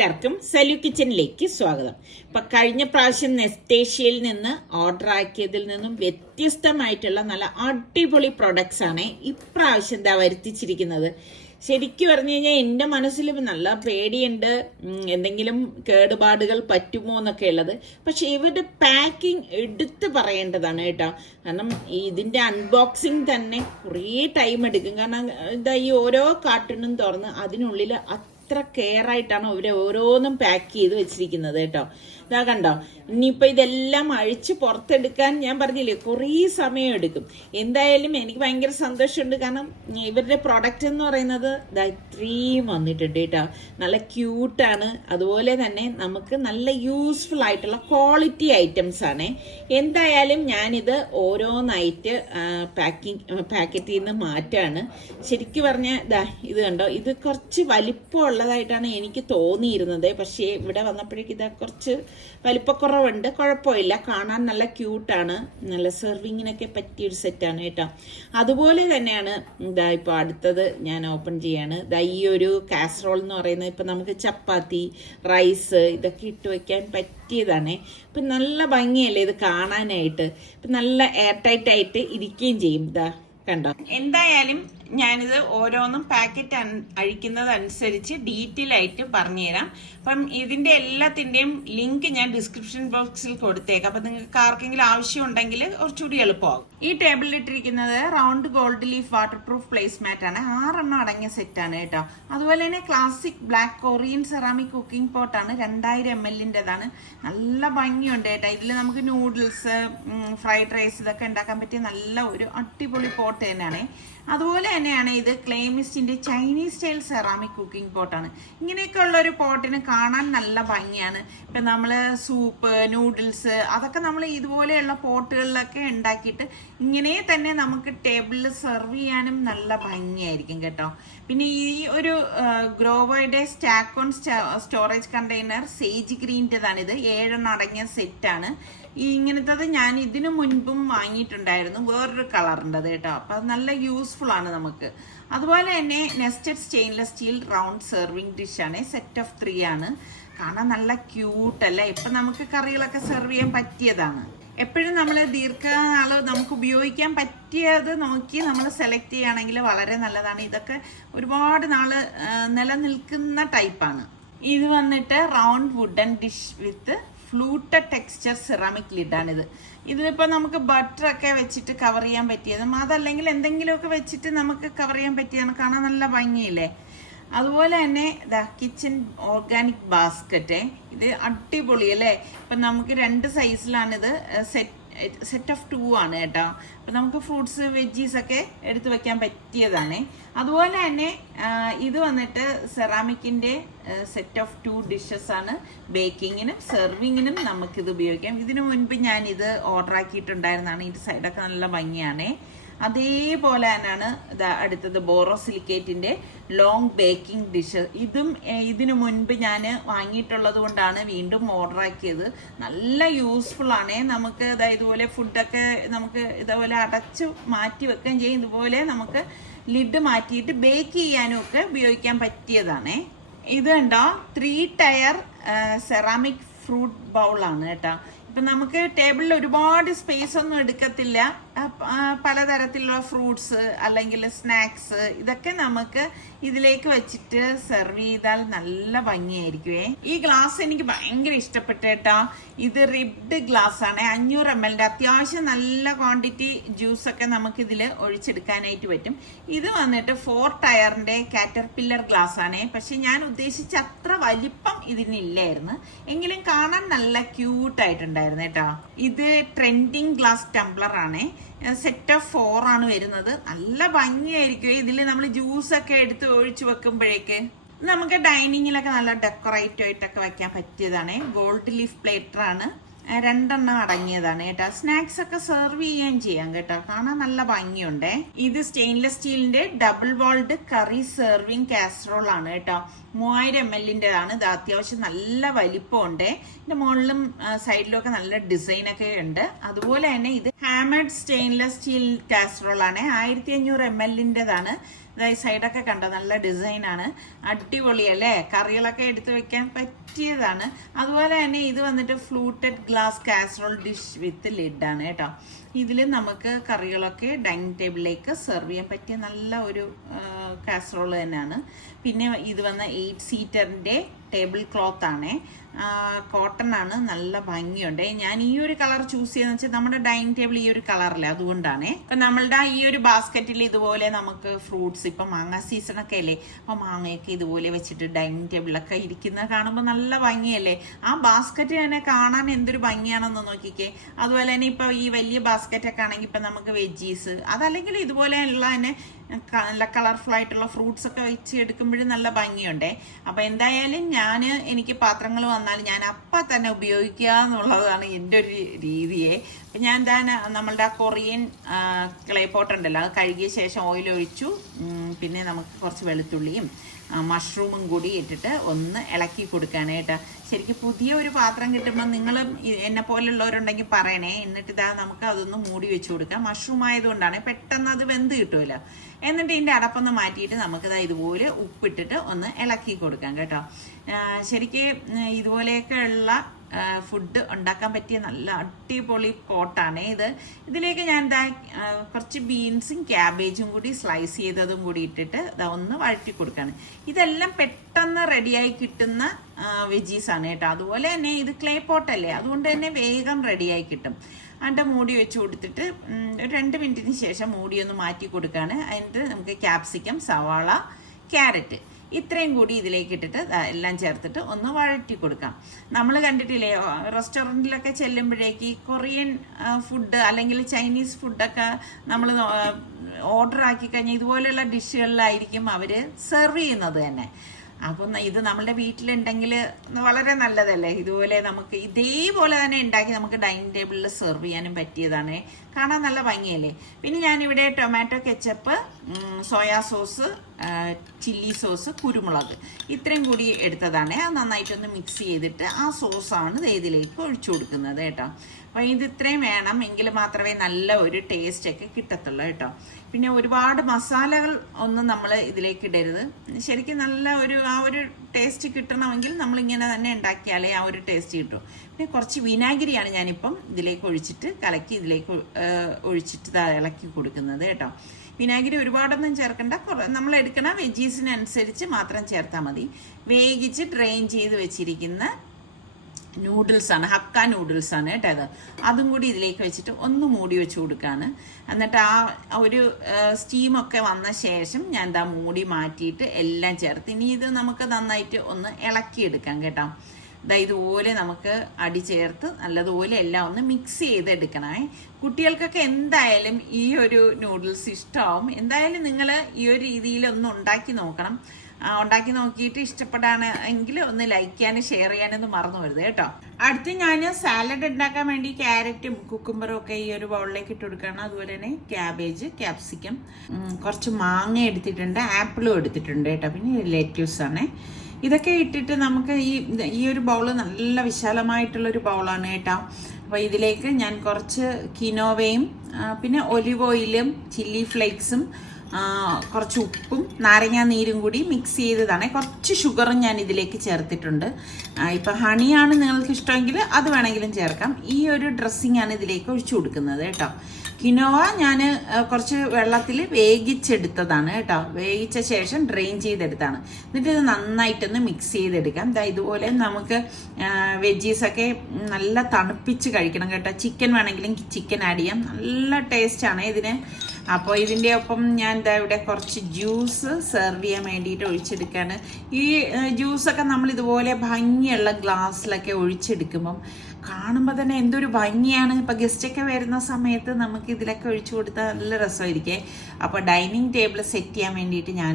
എല്ലാവർക്കും സലു കിച്ചണിലേക്ക് സ്വാഗതം. ഇപ്പം കഴിഞ്ഞ പ്രാവശ്യം നെസ്റ്റേഷ്യയിൽ നിന്ന് ഓർഡർ ആക്കിയതിൽ നിന്നും വ്യത്യസ്തമായിട്ടുള്ള നല്ല അടിപൊളി പ്രൊഡക്ട്സ് ആണ് ഇപ്രാവശ്യം എന്താ വരുത്തിച്ചിരിക്കുന്നത്. ശരിക്കും പറഞ്ഞു കഴിഞ്ഞാൽ എൻ്റെ മനസ്സിൽ നല്ല പേടിയുണ്ട്, എന്തെങ്കിലും കേടുപാടുകൾ പറ്റുമോ എന്നൊക്കെ ഉള്ളത്. പക്ഷെ ഇവരുടെ പാക്കിംഗ് എടുത്ത് പറയേണ്ടതാണ് കേട്ടോ. കാരണം ഇതിൻ്റെ അൺബോക്സിങ് തന്നെ കുറേ ടൈം എടുക്കും. കാരണം ഇതാ ഈ ഓരോ കാർട്ടൂണും തുറന്ന് അതിനുള്ളിൽ അത്ര കെയർ ആയിട്ടാണ് അവർ ഓരോന്നും പാക്ക് ചെയ്ത് വെച്ചിരിക്കുന്നത് കേട്ടോ. ഇതാ കണ്ടോ, ഇനിയിപ്പോൾ ഇതെല്ലാം അഴിച്ച് പുറത്തെടുക്കാൻ ഞാൻ പറഞ്ഞില്ലേ കുറേ സമയം എടുക്കും. എന്തായാലും എനിക്ക് ഭയങ്കര സന്തോഷമുണ്ട്. കാരണം ഇവരുടെ പ്രൊഡക്റ്റ് എന്ന് പറയുന്നത് ഇതാ ഇത്രയും വന്നിട്ടുണ്ട് കേട്ടോ. നല്ല ക്യൂട്ടാണ്. അതുപോലെ തന്നെ നമുക്ക് നല്ല യൂസ്ഫുൾ ആയിട്ടുള്ള ക്വാളിറ്റി ഐറ്റംസ് ആണ്. എന്തായാലും ഞാനിത് ഓരോന്നായിട്ട് പാക്കറ്റിൽ നിന്ന് മാറ്റാണ്. ശരിക്കും പറഞ്ഞാൽ ഇതാ ഇത് കണ്ടോ, ഇത് കുറച്ച് വലിപ്പമുള്ളതായിട്ടാണ് എനിക്ക് തോന്നിയിരുന്നത്. പക്ഷേ ഇവിടെ വന്നപ്പോഴേക്കും ഇതാ കുറച്ച് വലിപ്പക്കുറവുണ്ട്. കുഴപ്പമില്ല, കാണാൻ നല്ല ക്യൂട്ടാണ്. നല്ല സെർവിങ്ങിനൊക്കെ പറ്റിയൊരു സെറ്റാണ് കേട്ടോ. അതുപോലെ തന്നെയാണ് ഇതാ ഇപ്പോൾ അടുത്തത് ഞാൻ ഓപ്പൺ ചെയ്യാണ്. ഇതാ ഈ ഒരു കാസറോൾ എന്ന് പറയുന്നത് ഇപ്പം നമുക്ക് ചപ്പാത്തി, റൈസ് ഇതൊക്കെ ഇട്ട് വയ്ക്കാൻ പറ്റിയതാണ്. ഇപ്പം നല്ല ഭംഗിയല്ലേ ഇത് കാണാനായിട്ട്. ഇപ്പം നല്ല എയർ ടൈറ്റ് ആയിട്ട് ഇരിക്കുകയും ചെയ്യും. ഇതാ കണ്ടോ. എന്തായാലും ഞാനിത് ഓരോന്നും പാക്കറ്റ് അഴിക്കുന്നതനുസരിച്ച് ഡീറ്റെയിൽ ആയിട്ട് പറഞ്ഞുതരാം. അപ്പം ഇതിൻ്റെ എല്ലാത്തിൻ്റെയും ലിങ്ക് ഞാൻ ഡിസ്ക്രിപ്ഷൻ ബോക്സിൽ കൊടുത്തേക്കാം. അപ്പം നിങ്ങൾക്ക് ആർക്കെങ്കിലും ആവശ്യം ഉണ്ടെങ്കിൽ കുറച്ചുകൂടി എളുപ്പമാകും. ഈ ടേബിളിൽ ഇട്ടിരിക്കുന്നത് round gold leaf waterproof place mat ആണ്. 6 എണ്ണം അടങ്ങിയ സെറ്റാണ് കേട്ടോ. അതുപോലെ തന്നെ classic black Korean ceramic cooking പോട്ടാണ്. 2000 ml-ൻ്റെതാണ്. നല്ല ഭംഗിയുണ്ട് കേട്ടോ. ഇതിൽ നമുക്ക് നൂഡിൽസ്, ഫ്രൈഡ് റൈസ് ഇതൊക്കെ ഉണ്ടാക്കാൻ പറ്റിയ നല്ല ഒരു അടിപൊളി പോട്ട് തന്നെയാണ്. അതുപോലെ തന്നെയാണ് ഇത് ക്ലേമിസ്റ്റിന്റെ ചൈനീസ് സ്റ്റൈൽ സെറാമിക് കുക്കിംഗ് പോട്ടാണ്. ഇങ്ങനെയൊക്കെ ഉള്ള ഒരു പോട്ടിന് കാണാൻ നല്ല ഭംഗിയാണ്. ഇപ്പം നമ്മൾ സൂപ്പ്, നൂഡിൽസ് അതൊക്കെ നമ്മൾ ഇതുപോലെയുള്ള പോട്ടുകളിലൊക്കെ ഉണ്ടാക്കിയിട്ട് ഇങ്ങനെ തന്നെ നമുക്ക് ടേബിളിൽ സെർവ് ചെയ്യാനും നല്ല ഭംഗിയായിരിക്കും കേട്ടോ. പിന്നെ ഈ ഒരു ഗ്രോവോയുടെ stack on storage container sage ഗ്രീൻ്റെതാണിത്. 7 എണ്ണം അടങ്ങിയ സെറ്റാണ്. ഈ ഇങ്ങനത്തത് ഞാൻ ഇതിനു മുൻപും വാങ്ങിയിട്ടുണ്ടായിരുന്നു, വേറൊരു കളറിൻ്റെത് കേട്ടോ. അപ്പം അത് നല്ല യൂസ്ഫുൾ ആണ് നമുക്ക്. അതുപോലെ തന്നെ nested stainless steel round serving ഡിഷാണ്. സെറ്റ് ഓഫ് 3 ആണ്. കാണാൻ നല്ല ക്യൂട്ടല്ലേ. ഇപ്പം നമുക്ക് കറികളൊക്കെ സെർവ് ചെയ്യാൻ പറ്റിയതാണ്. എപ്പോഴും നമ്മൾ ദീർഘനാൾ നമുക്ക് ഉപയോഗിക്കാൻ പറ്റിയത് നോക്കി നമ്മൾ സെലക്ട് ചെയ്യുകയാണെങ്കിൽ വളരെ നല്ലതാണ്. ഇതൊക്കെ ഒരുപാട് നാൾ നിലനിൽക്കുന്ന ടൈപ്പാണ്. ഇത് വന്നിട്ട് റൗണ്ട് വുഡൻ ഡിഷ് വിത്ത് ഫ്ലൂട്ടഡ് ടെക്സ്ചർ സെറാമിക് ലിഡാണിത്. ഇതിലിപ്പോൾ നമുക്ക് ബട്ടറൊക്കെ വെച്ചിട്ട് കവർ ചെയ്യാൻ പറ്റിയതും അതല്ലെങ്കിൽ എന്തെങ്കിലുമൊക്കെ വെച്ചിട്ട് നമുക്ക് കവർ ചെയ്യാൻ പറ്റിയതാണ്. കാണാൻ നല്ല ഭംഗിയില്ലേ. അതുപോലെ തന്നെ കിച്ചൺ ഓർഗാനിക് ബാസ്ക്കറ്റ്. ഇത് അടിപൊളി അല്ലേ. ഇപ്പം നമുക്ക് 2 സൈസിലാണിത്. സെറ്റ് ഓഫ് 2 ആണ് കേട്ടോ. അപ്പം നമുക്ക് ഫ്രൂട്ട്സ്, വെജീസ് ഒക്കെ എടുത്ത് വെക്കാൻ പറ്റിയതാണ്. അതുപോലെ തന്നെ ഇത് വന്നിട്ട് സെറാമിക്കിൻ്റെ സെറ്റ് ഓഫ് 2 ഡിഷസ് ആണ്. ബേക്കിങ്ങിനും സെർവിങ്ങിനും നമുക്കിത് ഉപയോഗിക്കാം. ഇതിനു മുൻപ് ഞാനിത് ഓർഡർ ആക്കിയിട്ടുണ്ടായിരുന്നതാണ്. ഇതിൻ്റെ സൈഡൊക്കെ നല്ല ഭംഗിയാണ്. അതേപോലെ തന്നെയാണ് അടുത്തത് ബോറോസിലിക്കേറ്റിൻ്റെ ലോങ് ബേക്കിംഗ് ഡിഷ്. ഇതും ഇതിനു മുൻപ് ഞാൻ വാങ്ങിയിട്ടുള്ളത് കൊണ്ടാണ് വീണ്ടും ഓർഡർ ആക്കിയത്. നല്ല യൂസ്ഫുൾ ആണ്. നമുക്ക് ഇതുപോലെ ഫുഡൊക്കെ നമുക്ക് ഇതുപോലെ അടച്ച് മാറ്റി വെക്കുകയും ചെയ്യും. ഇതുപോലെ നമുക്ക് ലിഡ് മാറ്റിയിട്ട് ബേക്ക് ചെയ്യാനും ഒക്കെ ഉപയോഗിക്കാൻ പറ്റിയതാണ്. ഇത് കണ്ടോ, 3 ടയർ സെറാമിക് ഫ്രൂട്ട് ബൗളാണ് കേട്ടോ. ഇപ്പം നമുക്ക് ടേബിളിൽ ഒരുപാട് സ്പേസ് ഒന്നും എടുക്കത്തില്ല. പലതരത്തിലുള്ള ഫ്രൂട്ട്സ് അല്ലെങ്കിൽ സ്നാക്സ് ഇതൊക്കെ നമുക്ക് ഇതിലേക്ക് വെച്ചിട്ട് സെർവ് ചെയ്താൽ നല്ല ഭംഗിയായിരിക്കുവേ. ഈ ഗ്ലാസ് എനിക്ക് ഭയങ്കര ഇഷ്ടപ്പെട്ട കേട്ടോ. ഇത് റിബ്ഡ് ഗ്ലാസ് ആണ്. 500 ml-ൻ്റെ അത്യാവശ്യം നല്ല ക്വാണ്ടിറ്റി ജ്യൂസൊക്കെ നമുക്ക് ഇതിൽ ഒഴിച്ചെടുക്കാനായിട്ട് പറ്റും. ഇത് വന്നിട്ട് 4 ടയറിൻ്റെ കാറ്റർപില്ലർ ഗ്ലാസ് ആണ്. പക്ഷെ ഞാൻ ഉദ്ദേശിച്ച അത്ര വലിപ്പം ഇതിനില്ലായിരുന്നു. എങ്കിലും കാണാൻ നല്ല ക്യൂട്ടായിട്ടുണ്ടായിരുന്നു കേട്ടോ. ഇത് ട്രെൻഡിങ് ഗ്ലാസ് ടംബ്ലർ ആണ്. സെറ്റ് ഓഫ് 4 ആണ് വരുന്നത്. നല്ല ഭംഗിയായിരിക്കും. ഇതിൽ നമ്മൾ ജ്യൂസൊക്കെ എടുത്ത് ഒഴിച്ചു വെക്കുമ്പോഴേക്ക് നമുക്ക് ഡൈനിങ്ങിലൊക്കെ നല്ല ഡെക്കറേറ്റീവ് ആയിട്ടൊക്കെ വയ്ക്കാൻ പറ്റിയതാണ്. ഗോൾഡ് ലീഫ് പ്ലേറ്റർ ആണ്. രണ്ടെണ്ണം അടങ്ങിയതാണ് കേട്ടോ. സ്നാക്സ് ഒക്കെ സെർവ് ചെയ്യുകയും ചെയ്യാം കേട്ടോ. കാണാൻ നല്ല ഭംഗിയുണ്ടേ. ഇത് സ്റ്റെയിൻലെസ് സ്റ്റീലിന്റെ ഡബിൾ വാൾഡ് കറി സെർവിങ് കാസറോൾ ആണ് കേട്ടോ. 3000 ml-ൻ്റെതാണ്. ഇത് അത്യാവശ്യം നല്ല വലിപ്പമുണ്ട്. ഇതിന്റെ മുകളിലും സൈഡിലും ഒക്കെ നല്ല ഡിസൈൻ ഒക്കെ ഉണ്ട്. അതുപോലെ തന്നെ ഇത് ഹാമഡ് സ്റ്റെയിൻലെസ് സ്റ്റീൽ കാസറോൾ ആണ്. 1500 ml-ൻ്റെതാണ്. അതായത് സൈഡൊക്കെ കണ്ടോ, നല്ല ഡിസൈനാണ്. അടിപൊളിയല്ലേ, കറികളൊക്കെ എടുത്തു വെക്കാൻ പറ്റിയതാണ്. അതുപോലെ തന്നെ ഇത് വന്നിട്ട് ഫ്ലൂട്ടഡ് ഗ്ലാസ് കാസറോൾ ഡിഷ് വിത്ത് ലിഡാണ് കേട്ടോ. ഇതിൽ നമുക്ക് കറികളൊക്കെ ഡൈനിങ് ടേബിളിലേക്ക് സെർവ് ചെയ്യാൻ പറ്റിയ നല്ല ഒരു കാസറോൾ തന്നെയാണ്. പിന്നെ ഇത് വന്ന 8 സീറ്ററിൻ്റെ ടേബിൾ ക്ലോത്ത് ആണ്. കോട്ടൺ ആണ്. നല്ല ഭംഗിയുണ്ട്. ഞാൻ ഈ ഒരു കളർ ചൂസ് ചെയ്തെന്ന് വെച്ചാൽ നമ്മുടെ ഡൈനിങ് ടേബിൾ ഈ ഒരു കളറില്ല, അതുകൊണ്ടാണ്. ഇപ്പൊ നമ്മളുടെ ഈ ഒരു ബാസ്ക്കറ്റിൽ ഇതുപോലെ നമുക്ക് ഫ്രൂട്ട്സ്, ഇപ്പൊ മാങ്ങ സീസണൊക്കെ അല്ലേ, അപ്പൊ മാങ്ങയൊക്കെ ഇതുപോലെ വെച്ചിട്ട് ഡൈനിങ് ടേബിളിലൊക്കെ ഇരിക്കുന്നത് കാണുമ്പോൾ നല്ല ഭംഗിയല്ലേ. ആ ബാസ്ക്കറ്റ് തന്നെ കാണാൻ എന്തൊരു ഭംഗിയാണെന്ന് നോക്കിക്കേ. അതുപോലെ തന്നെ ഇപ്പൊ ഈ വലിയ ബാസ്ക്കറ്റൊക്കെ ആണെങ്കിൽ ഇപ്പൊ നമുക്ക് വെജീസ്, അതല്ലെങ്കിൽ ഇതുപോലെയുള്ള തന്നെ നല്ല കളർഫുൾ ആയിട്ടുള്ള ഫ്രൂട്ട്സ് ഒക്കെ വെച്ച് എടുക്കുമ്പോഴും നല്ല ഭംഗിയുണ്ടേ. അപ്പൊ എന്തായാലും എനിക്ക് പാത്രങ്ങൾ വന്നാൽ ഞാൻ അപ്പം തന്നെ ഉപയോഗിക്കുക എന്നുള്ളതാണ് എൻ്റെ ഒരു രീതിയെ. അപ്പം ഞാൻ നമ്മളുടെ ആ കൊറിയൻ ക്ലേ പോട്ട് ഉണ്ടല്ലോ, അത് കഴുകിയ ശേഷം ഓയിൽ ഒഴിച്ചു. പിന്നെ നമുക്ക് കുറച്ച് വെളുത്തുള്ളിയും മഷ്റൂമും കൂടി ഇട്ടിട്ട് ഒന്ന് ഇളക്കി കൊടുക്കാനായിട്ട്. ശരിക്കും പുതിയ ഒരു പാത്രം കിട്ടുമ്പോൾ നിങ്ങൾ എന്നെ പോലുള്ളവരുണ്ടെങ്കിൽ പറയണേ. എന്നിട്ട് നമുക്ക് അതൊന്ന് മൂടി വെച്ച് കൊടുക്കാം. മഷ്റൂം ആയതുകൊണ്ടാണ് പെട്ടെന്ന് അത് വെന്ത് കിട്ടുമല്ലോ. എന്നിട്ട് ഇതിൻ്റെ അടപ്പൊന്ന് മാറ്റിയിട്ട് നമുക്ക് ഇതുപോലെ ഉപ്പിട്ടിട്ട് ഒന്ന് ഇളക്കി കൊടുക്കാം കേട്ടോ. ശരിക്കും ഇതുപോലെയൊക്കെ ഉള്ള ഫുഡ് ഉണ്ടാക്കാൻ പറ്റിയ നല്ല അടിപൊളി പോട്ടാണ് ഇത്. ഇതിലേക്ക് ഞാൻ കുറച്ച് ബീൻസും ക്യാബേജും കൂടി സ്ലൈസ് ചെയ്തതും കൂടി ഇട്ടിട്ട് ഒന്ന് വഴറ്റി കൊടുക്കുകയാണ്. ഇതെല്ലാം പെട്ടെന്ന് റെഡിയായി കിട്ടുന്ന വെജീസാണ് കേട്ടോ. അതുപോലെ തന്നെ ഇത് ക്ലേ പോട്ടല്ലേ, അതുകൊണ്ട് തന്നെ വേഗം റെഡിയായി കിട്ടും. അതിൻ്റെ മൂടി വെച്ച് കൊടുത്തിട്ട് ഒരു 2 മിനിറ്റിന് ശേഷം മൂടിയൊന്ന് മാറ്റി കൊടുക്കുകയാണ്. അതിൻ്റെ നമുക്ക് ക്യാപ്സിക്കം, സവാള, ക്യാരറ്റ് ഇത്രയും കൂടി ഇതിലേക്ക് ഇട്ടിട്ട് എല്ലാം ചേർത്തിട്ട് ഒന്ന് വഴറ്റി കൊടുക്കാം. നമ്മൾ കണ്ടിട്ടില്ലേ റെസ്റ്റോറൻറ്റിലൊക്കെ ചെല്ലുമ്പോഴേക്ക് കൊറിയൻ ഫുഡ് അല്ലെങ്കിൽ ചൈനീസ് ഫുഡൊക്കെ നമ്മൾ ഓർഡർ ആക്കി കഴിഞ്ഞാൽ ഇതുപോലെയുള്ള ഡിഷുകളിലായിരിക്കും അവർ സെർവ് ചെയ്യുന്നത് തന്നെ. അപ്പം ഇത് നമ്മളുടെ വീട്ടിലുണ്ടെങ്കിൽ വളരെ നല്ലതല്ലേ. ഇതുപോലെ നമുക്ക് ഇതേപോലെ തന്നെ ഉണ്ടാക്കി നമുക്ക് ഡൈനിങ് ടേബിളിൽ സെർവ് ചെയ്യാനും പറ്റിയതാണ്. കാണാൻ നല്ല ഭംഗിയല്ലേ. പിന്നെ ഞാനിവിടെ tomato ketchup, soya sauce, chilli sauce, കുരുമുളക് ഇത്രയും കൂടി എടുത്തതാണ്. അത് നന്നായിട്ടൊന്ന് മിക്സ് ചെയ്തിട്ട് ആ സോസാണ് ഇതിലേക്ക് ഒഴിച്ചു കൊടുക്കുന്നത് കേട്ടോ. അപ്പോൾ ഇത് ഇത്രയും വേണം, എങ്കിൽ മാത്രമേ നല്ല ഒരു ടേസ്റ്റൊക്കെ കിട്ടത്തുള്ളൂ കേട്ടോ. പിന്നെ ഒരുപാട് മസാലകൾ ഒന്നും നമ്മൾ ഇതിലേക്ക് ഇടരുത്. ശരിക്കും നല്ല ആ ഒരു ടേസ്റ്റ് കിട്ടണമെങ്കിൽ നമ്മളിങ്ങനെ തന്നെ ഉണ്ടാക്കിയാലേ ആ ഒരു ടേസ്റ്റ് കിട്ടും. പിന്നെ കുറച്ച് വിനാഗിരിയാണ് ഞാനിപ്പം ഇതിലേക്ക് ഒഴിച്ചിട്ട് കലക്കി ഇതിലേക്ക് ഒഴിച്ചിട്ട് ഇളക്കി കൊടുക്കുന്നത് കേട്ടോ. വിനാഗിരി ഒരുപാടൊന്നും ചേർക്കണ്ട, നമ്മൾ എടുക്കണ വെജീസിനനുസരിച്ച് മാത്രം ചേർത്താൽ മതി. വേവിച്ച് ഡ്രെയിൻ ചെയ്ത് വെച്ചിരിക്കുന്ന നൂഡിൽസാണ്, ഹക്ക നൂഡിൽസാണ് കേട്ടോ. അതും കൂടി ഇതിലേക്ക് വെച്ചിട്ട് ഒന്ന് മൂടി വെച്ച് കൊടുക്കുകയാണ്. എന്നിട്ട് ആ ഒരു സ്റ്റീമൊക്കെ വന്ന ശേഷം ഞാൻ മൂടി മാറ്റിയിട്ട് എല്ലാം ചേർത്ത് ഇനി ഇത് നമുക്ക് നന്നായിട്ട് ഒന്ന് ഇളക്കിയെടുക്കാം കേട്ടോ. ഇതുപോലെ നമുക്ക് അടി ചേർത്ത് നല്ലതുപോലെ എല്ലാം ഒന്ന് മിക്സ് ചെയ്തെടുക്കണേ. കുട്ടികൾക്കൊക്കെ എന്തായാലും ഈ ഒരു നൂഡിൽസ് ഇഷ്ടമാവും. എന്തായാലും നിങ്ങൾ ഈ ഒരു രീതിയിൽ ഒന്ന് ഉണ്ടാക്കി നോക്കണം. ഉണ്ടാക്കി നോക്കിയിട്ട് ഇഷ്ടപ്പെടാണെങ്കിൽ ഒന്ന് ലൈക്ക് ചെയ്യാനും ഷെയർ ചെയ്യാനൊന്നും മറന്നു വരുത് കേട്ടോ. അടുത്ത് ഞാൻ സാലഡ് ഉണ്ടാക്കാൻ വേണ്ടി ക്യാരറ്റും കുക്കുംബറും ഒക്കെ ഈ ഒരു ബൗളിലേക്ക് ഇട്ട് കൊടുക്കുകയാണ്. അതുപോലെ തന്നെ ക്യാബേജ്, ക്യാപ്സിക്കം, കുറച്ച് മാങ്ങ എടുത്തിട്ടുണ്ട്, ആപ്പിളും എടുത്തിട്ടുണ്ട് കേട്ടോ. പിന്നെ ലെറ്റ്യൂസ് ആണ്. ഇതൊക്കെ ഇട്ടിട്ട് നമുക്ക് ഈ ഒരു ബൗള് നല്ല വിശാലമായിട്ടുള്ളൊരു ബൗളാണ് കേട്ടോ. അപ്പോൾ ഇതിലേക്ക് ഞാൻ കുറച്ച് കിനോവയും പിന്നെ ഒലിവ് ഓയിലും ചില്ലി ഫ്ലേക്സും കുറച്ച് ഉപ്പും നാരങ്ങാ നീരും കൂടി മിക്സ് ചെയ്തതാണ്. കുറച്ച് ഷുഗറും ഞാൻ ഇതിലേക്ക് ചേർത്തിട്ടുണ്ട്. ഇപ്പം ഹണിയാണ് നിങ്ങൾക്ക് ഇഷ്ടമെങ്കിൽ അത് വേണമെങ്കിലും ചേർക്കാം. ഈ ഒരു ഡ്രസ്സിങ്ങാണ് ഇതിലേക്ക് ഒഴിച്ചു കൊടുക്കുന്നത് കേട്ടോ. കിനോവ ഞാൻ കുറച്ച് വെള്ളത്തിൽ വേവിച്ചെടുത്തതാണ് കേട്ടോ. വേവിച്ച ശേഷം ഡ്രെയിൻ ചെയ്തെടുത്താണ്. എന്നിട്ട് ഇത് നന്നായിട്ടൊന്ന് മിക്സ് ചെയ്തെടുക്കാം. ഇതുപോലെ നമുക്ക് വെജീസൊക്കെ നല്ല തണുപ്പിച്ച് കഴിക്കണം കേട്ടോ. ചിക്കൻ വേണമെങ്കിലും ചിക്കൻ ആഡ് ചെയ്യാം. നല്ല ടേസ്റ്റാണ് ഇതിന്. അപ്പോൾ ഇതിൻ്റെ ഒപ്പം ഞാൻ ഇവിടെ കുറച്ച് ജ്യൂസ് സെർവ് ചെയ്യാൻ വേണ്ടിയിട്ട് ഒഴിച്ചെടുക്കുകയാണ്. ഈ ജ്യൂസൊക്കെ നമ്മൾ ഇതുപോലെ ഭംഗിയുള്ള ഗ്ലാസ്സിലൊക്കെ ഒഴിച്ചെടുക്കുമ്പം കാണുമ്പോൾ തന്നെ എന്തൊരു ഭംഗിയാണ്. ഇപ്പം ഗസ്റ്റൊക്കെ വരുന്ന സമയത്ത് നമുക്ക് ഇതിലൊക്കെ ഒഴിച്ചു കൊടുത്താൽ നല്ല രസമായിരിക്കേ. അപ്പോൾ ഡൈനിങ് ടേബിൾ സെറ്റ് ചെയ്യാൻ വേണ്ടിയിട്ട് ഞാൻ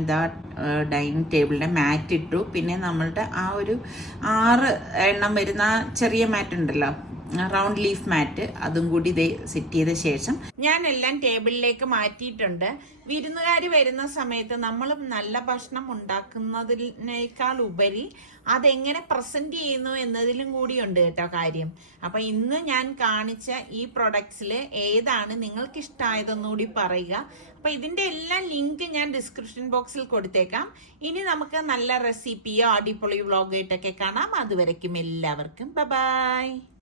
ഡൈനിങ് ടേബിളിൻ്റെ മാറ്റ് ഇട്ടു. പിന്നെ നമ്മളുടെ ആ ഒരു 6 എണ്ണം വരുന്ന ചെറിയ മാറ്റ് ഉണ്ടല്ലോ, റൗണ്ട് ലീഫ് മാറ്റ് അതും കൂടി ഇതേ സെറ്റ് ചെയ്ത ശേഷം ഞാൻ എല്ലാം ടേബിളിലേക്ക് മാറ്റിയിട്ടുണ്ട്. വിരുന്നുകാർ വരുന്ന സമയത്ത് നമ്മൾ നല്ല ഭക്ഷണം ഉണ്ടാക്കുന്നതിനേക്കാൾ ഉപരി അതെങ്ങനെ പ്രസന്റ് ചെയ്യുന്നു എന്നതിലും കൂടിയുണ്ട് കേട്ടോ കാര്യം. അപ്പൊ ഇന്ന് ഞാൻ കാണിച്ച ഈ പ്രൊഡക്ട്സിൽ ഏതാണ് നിങ്ങൾക്ക് ഇഷ്ടമായതെന്നുകൂടി പറയുക. അപ്പൊ ഇതിന്റെ എല്ലാം ലിങ്ക് ഞാൻ ഡിസ്ക്രിപ്ഷൻ ബോക്സിൽ കൊടുത്തേക്കാം. ഇനി നമുക്ക് നല്ല റെസിപ്പിയോ അടിപൊളി വ്ളോഗായിട്ടൊക്കെ കാണാം. അതുവരയ്ക്കും എല്ലാവർക്കും ബൈ.